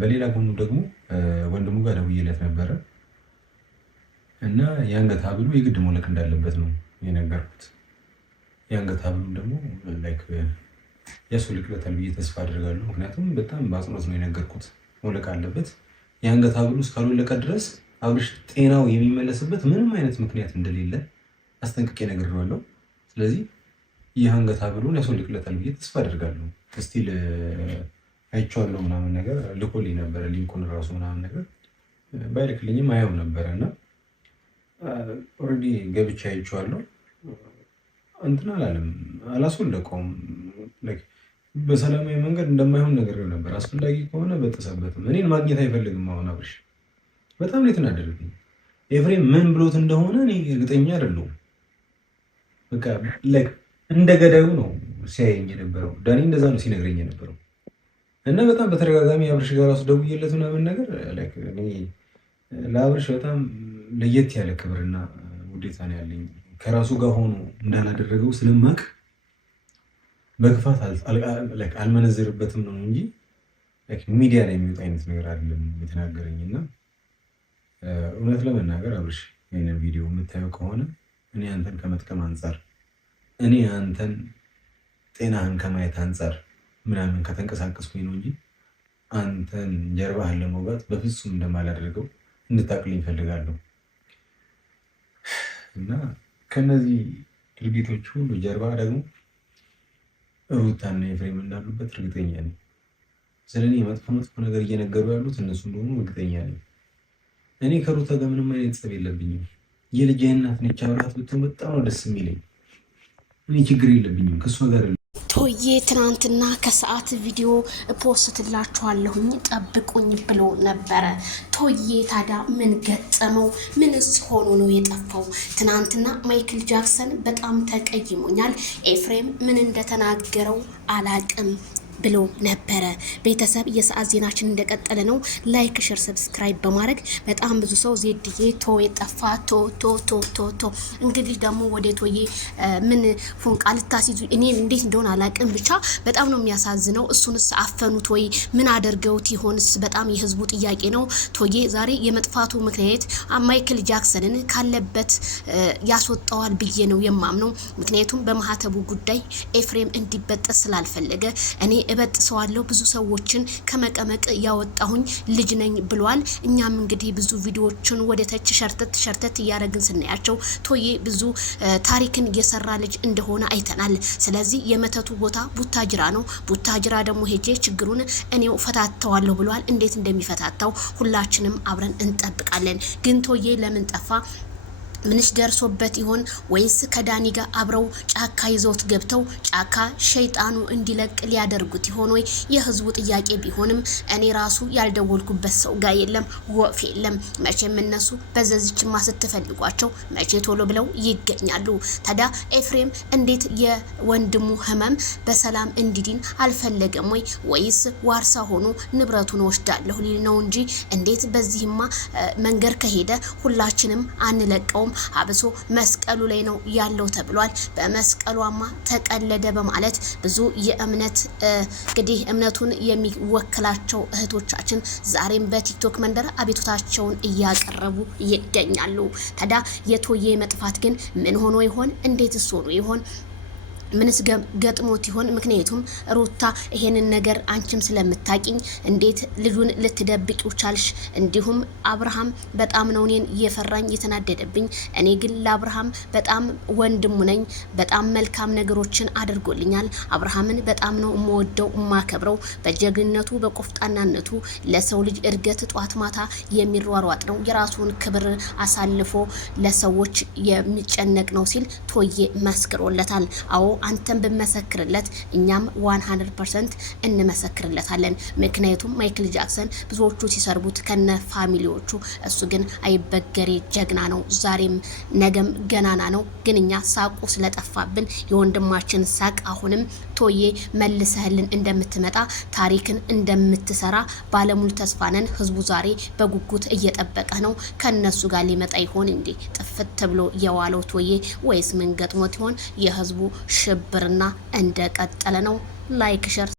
በሌላ ጎኑ ደግሞ ወንድሙ ጋር ደውዬለት ነበረ እና የአንገት ሐብሉ የግድ መውለቅ እንዳለበት ነው የነገርኩት። የአንገት ሐብሉ ደግሞ ላይክ ያስወልቅለታል ብዬ ተስፋ አድርጋለሁ። ምክንያቱም በጣም በአጽንኦት ነው የነገርኩት፣ መውለቅ አለበት። የአንገት ሐብሉ እስካልወለቀ ድረስ አብርሽ ጤናው የሚመለስበት ምንም አይነት ምክንያት እንደሌለ አስጠንቅቄ ነግሬዋለሁ። ስለዚህ የአንገት ሐብሉን ያስወልቅለታል ብዬ ተስፋ አድርጋለሁ። እስቲል አይቼዋለሁ ምናምን ነገር ልኮልኝ ነበረ፣ ሊንኩን ራሱ ምናምን ነገር ባይልክልኝም አየው ነበረ እና ኦልሬዲ ገብቼ አይቼዋለሁ። እንትን አላለም፣ አላስወለቀውም። በሰላማዊ መንገድ እንደማይሆን ነገር ነበር። አስፈላጊ ከሆነ በተሰበትም እኔን ማግኘት አይፈልግም። አሁን አብርሽ በጣም ነው የተናደደብኝ። ኤፍሬም ምን ብሎት እንደሆነ እኔ እርግጠኛ አይደለሁም። በቃ እንደ ገዳዩ ነው ሲያየኝ የነበረው። ዳኒ እንደዛ ነው ሲነግረኝ የነበረው እና በጣም በተደጋጋሚ አብርሽ ጋር ራሱ ደውዬለት ምናምን ነገር ለአብርሽ በጣም ለየት ያለ ክብርና ውዴታ ነው ያለኝ። ከራሱ ጋር ሆኖ እንዳላደረገው ስለማቅ በክፋት አልመነዝርበትም ነው እንጂ ሚዲያ ላይ የሚወጣ አይነት ነገር አይደለም የተናገረኝ። እና እውነት ለመናገር አብርሽ ይህንን ቪዲዮ የምታየው ከሆነ እኔ አንተን ከመጥቀም አንጻር፣ እኔ አንተን ጤናህን ከማየት አንጻር ምናምን ከተንቀሳቀስኩኝ ነው እንጂ አንተን ጀርባህን ለመውጋት በፍጹም እንደማላደርገው እንድታቅልኝ እፈልጋለሁ። እና ከነዚህ ድርጊቶች ሁሉ ጀርባ ደግሞ ሩታና ኤፍሬም እንዳሉበት እርግጠኛ ነኝ። ስለ እኔ መጥፎ ነገር እየነገሩ ያሉት እነሱ እንደሆኑ እርግጠኛ ነኝ። እኔ ከሩታ ጋር ምንም አይነት ጸብ የለብኝም። የልጅ እናት ነች፣ አብራት ብትሆን በጣም ነው ደስ የሚለኝ። እኔ ችግር የለብኝም ከእሷ ጋር። ቶዬ ትናንትና ከሰዓት ቪዲዮ ፖስትላችኋለሁኝ ጠብቁኝ ብሎ ነበረ። ቶዬ ታዲያ ምን ገጠመው? ምንስ ሆኖ ነው የጠፋው? ትናንትና ማይክል ጃክሰን በጣም ተቀይሞኛል፣ ኤፍሬም ምን እንደተናገረው አላቅም ብሎ ነበረ። ቤተሰብ የሰዓት ዜናችን እንደቀጠለ ነው። ላይክ፣ ሼር፣ ሰብስክራይብ በማድረግ በጣም ብዙ ሰው ዜድዬ ቶ የጠፋ ቶ እንግዲህ ደግሞ ወደ ቶዬ ምን ፎንቃ ልታስይዙ እኔን እንዴት እንደሆነ አላቅም። ብቻ በጣም ነው የሚያሳዝነው። እሱንስ አፈኑት ወይ ምን አደርገውት ይሆንስ? በጣም የህዝቡ ጥያቄ ነው። ቶዬ ዛሬ የመጥፋቱ ምክንያት ማይክል ጃክሰንን ካለበት ያስወጣዋል ብዬ ነው የማምነው። ምክንያቱም በማህተቡ ጉዳይ ኤፍሬም እንዲበጠስ ስላልፈለገ እኔ እበጥሰዋለሁ ብዙ ሰዎችን ከመቀመቅ ያወጣሁኝ ልጅ ነኝ ብሏል። እኛም እንግዲህ ብዙ ቪዲዮዎችን ወደ ተች ሸርተት እያደረግን ስናያቸው ቶዬ ብዙ ታሪክን እየሰራ ልጅ እንደሆነ አይተናል። ስለዚህ የመተቱ ቦታ ቡታጅራ ነው። ቡታጅራ ደግሞ ሄጄ ችግሩን እኔው ፈታተዋለሁ ብሏል። እንዴት እንደሚፈታታው ሁላችንም አብረን እንጠብቃለን። ግን ቶዬ ለምን ጠፋ? ምንስ ደርሶበት ይሆን? ወይስ ከዳኒ ጋር አብረው ጫካ ይዘውት ገብተው ጫካ ሸይጣኑ እንዲለቅ ሊያደርጉት ይሆን ወይ? የህዝቡ ጥያቄ ቢሆንም እኔ ራሱ ያልደወልኩበት ሰው ጋር የለም፣ ወፍ የለም። መቼም እነሱ በዘዝችማ ስትፈልጓቸው መቼ ቶሎ ብለው ይገኛሉ። ታዲያ ኤፍሬም እንዴት የወንድሙ ህመም በሰላም እንዲድን አልፈለገም ወይ? ወይስ ዋርሳ ሆኖ ንብረቱን ወስዳለሁ ሊል ነው እንጂ እንዴት በዚህማ መንገድ ከሄደ ሁላችንም አንለቀውም። አብሶ መስቀሉ ላይ ነው ያለው ተብሏል። በመስቀሏማ ተቀለደ በማለት ብዙ የእምነት እንግዲህ እምነቱን የሚወክላቸው እህቶቻችን ዛሬም በቲክቶክ መንደር አቤቱታቸውን እያቀረቡ ይገኛሉ። ታዲያ የቶዬ መጥፋት ግን ምን ሆኖ ይሆን? እንዴትስ ሆኖ ይሆን? ምንስ ገጥሞት ይሆን? ምክንያቱም ሩታ ይሄንን ነገር አንቺም ስለምታቂኝ እንዴት ልጁን ልትደብቂው ቻልሽ? እንዲሁም አብርሃም በጣም ነው እኔን እየፈራኝ የተናደደብኝ። እኔ ግን ለአብርሃም በጣም ወንድሙ ነኝ። በጣም መልካም ነገሮችን አድርጎልኛል። አብርሃምን በጣም ነው የምወደው የማከብረው። በጀግንነቱ በቆፍጣናነቱ ለሰው ልጅ እድገት ጧት ማታ የሚሯሯጥ ነው። የራሱን ክብር አሳልፎ ለሰዎች የሚጨነቅ ነው ሲል ቶዬ መስክሮለታል። አዎ አንተን በመሰክርለት እኛም 100% እንመሰክርለታለን። ምክንያቱም ማይክል ጃክሰን ብዙዎቹ ሲሰርቡት ከነ ፋሚሊዎቹ፣ እሱ ግን አይበገሬ ጀግና ነው። ዛሬም ነገም ገናና ነው። ግን እኛ ሳቁ ስለጠፋብን የወንድማችን ሳቅ አሁንም ቶዬ መልሰህልን እንደምትመጣ ታሪክን እንደምትሰራ ባለሙሉ ተስፋ ነን። ህዝቡ ዛሬ በጉጉት እየጠበቀ ነው። ከነሱ ጋር ሊመጣ ይሆን እንዴ ጥፍት ብሎ የዋለው ቶዬ? ወይስ ምን ገጥሞት ይሆን? የህዝቡ ሽብርና እንደቀጠለ ነው። ላይክ ሸር